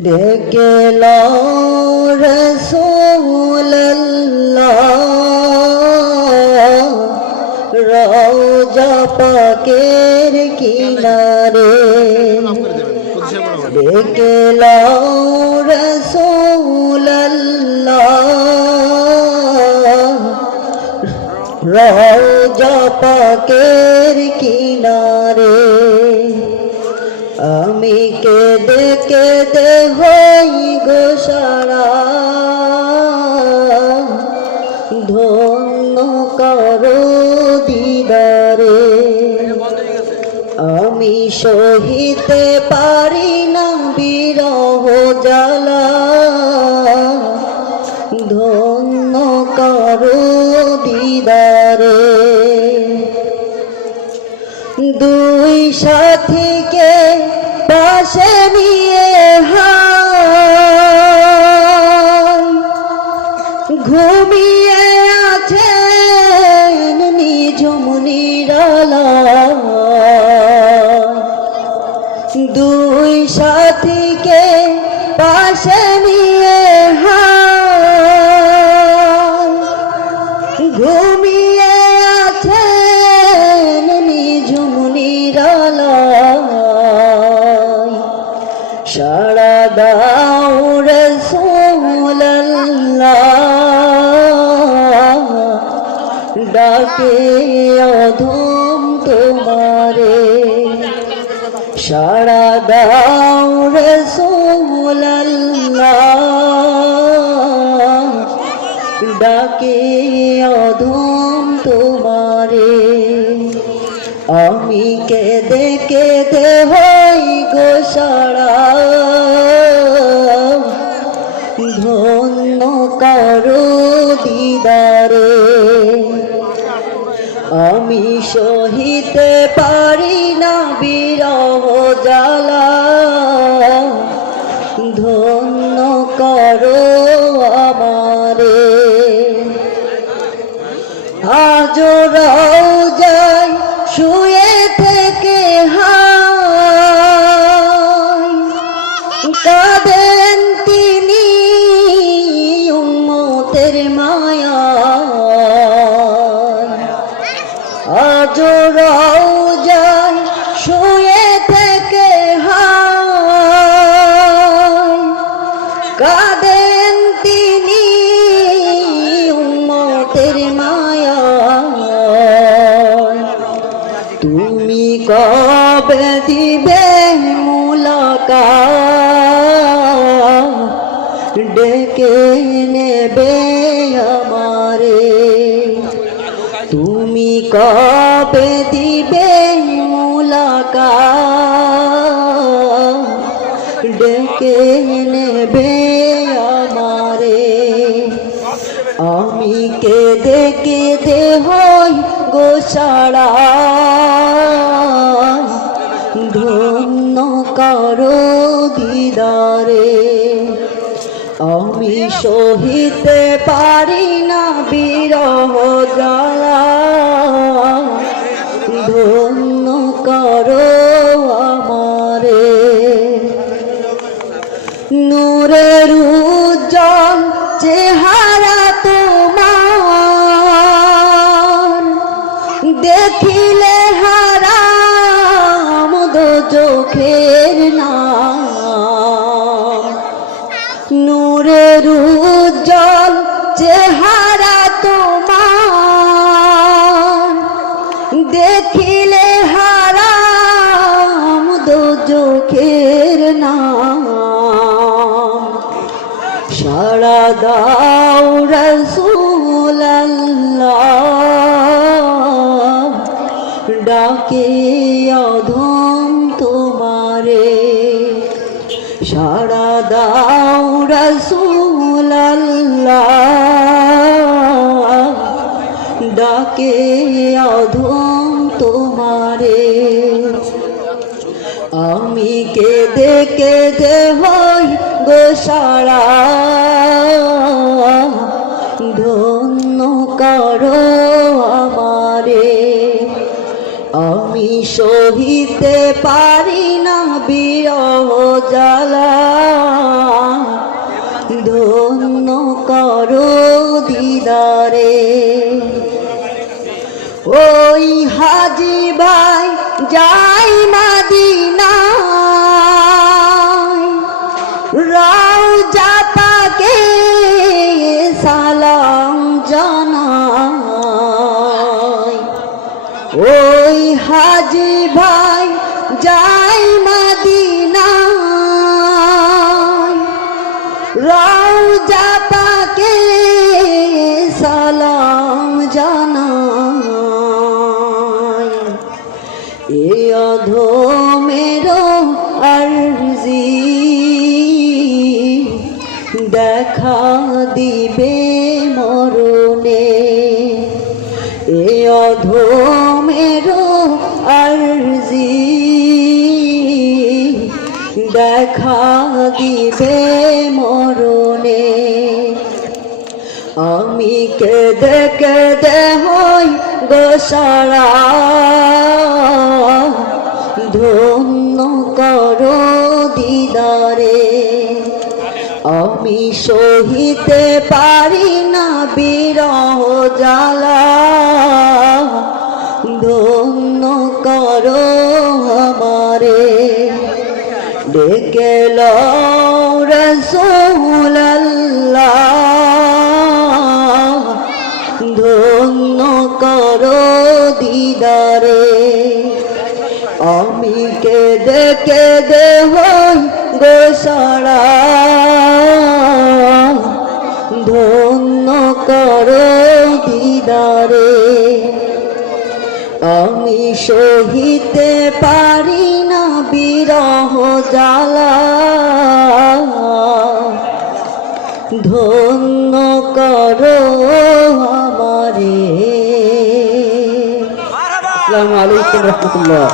ডেকে রাসূলুল্লাহ রওজা পাকের কিনারে ডেকে রাসূলুল্লাহ রওজা পাকের কিনারে আমি কেঁদে কেঁদে হই গো সারা ধন্য করো দিদারে আমি সহিতে পারি না বিরহ জ্বালা ধন্য করো দিদারে দুই সাথীকে পাশে নিয়ে ঘুমিয়ে আছেন নিঝুম নিরালায় দুই সাথীকে পাশে নিয়ে ঘুমিয়ে আছেন নিঝুম নিরালায় সাড়া দাও রাসূলুল্লাহ ডাকে অধম তোমারে সাড়া দাও রাসূলুল্লাহ ডাকে অধম তোমারে আমি কেঁদে কেঁদে হই গো সারা ধন্য করো দিদারে আমি সহিতে পারি না বিরহ জ্বালা ধন্য করো আমারে আজ রওজায় শুয়ে থেকে কাঁদেন তিনি উম্মতের মায়া আজ রওজায় শুয়ে থেকে কাঁদেন তিনি উম্মতের মায়া তুমি কবে দিবে মুলাকাত ডেকে নেবে আমারে তুমি কবে দিবে মুলাকাত ডেকে নেবে আমারে আমি কেঁদে কেঁদে হই গো সারা ধন্য করো দিদারে আমি সহিতে পারি না বিরহ জ্বালা ধন্য করো আমারে নূরের উজ্জ্বল চেহারা তোমার দেখিলে হারাম দোজখের নাম নূরের উজ্জ্বল চেহারা তোমার দেখিলে হারাম দোজখের নাম সাড়া দাও রাসূলুল্লাহ ডাকে অধম তোমারে সাড়া দাও রাসূলুল্লাহ ডাকে অধম তোমারে আমি কেঁদে কেঁদে হই গো সারা ধন্য করো আমারে আমি সহিতে পারি না বিরহ জ্বালা ধন্য করো দিদারে। ওই হাজি ভাই যাই মদিনায়, রওজা পাকে সালাম জানাই। ওই হাজি ভাই যাই মদিনায়, রওজা পাকে সালাম জানাই। এ অধমের আরজি দেখা দিবে মরণে। এ অধমের আরজি দেখা দিবে মরণে। আমি কেঁদে কেঁদে হই গোসারা, ধন্য করো দিদারে। আমি সহিতে পারি না বিরহ জ্বালা, ধন্য করো আমারে। ডেকে লও রাসূলুল্লাহ, ধন্য করো দিদারে। আমি কেঁদে কেঁদে হই গোসারা, ধন্য করো দিদারে। আমি সহিতে পারি না বিরহ জ্বালা, ধন্য করো আমারে। আসসালামু আলাইকুম রহমতুল্লাহ।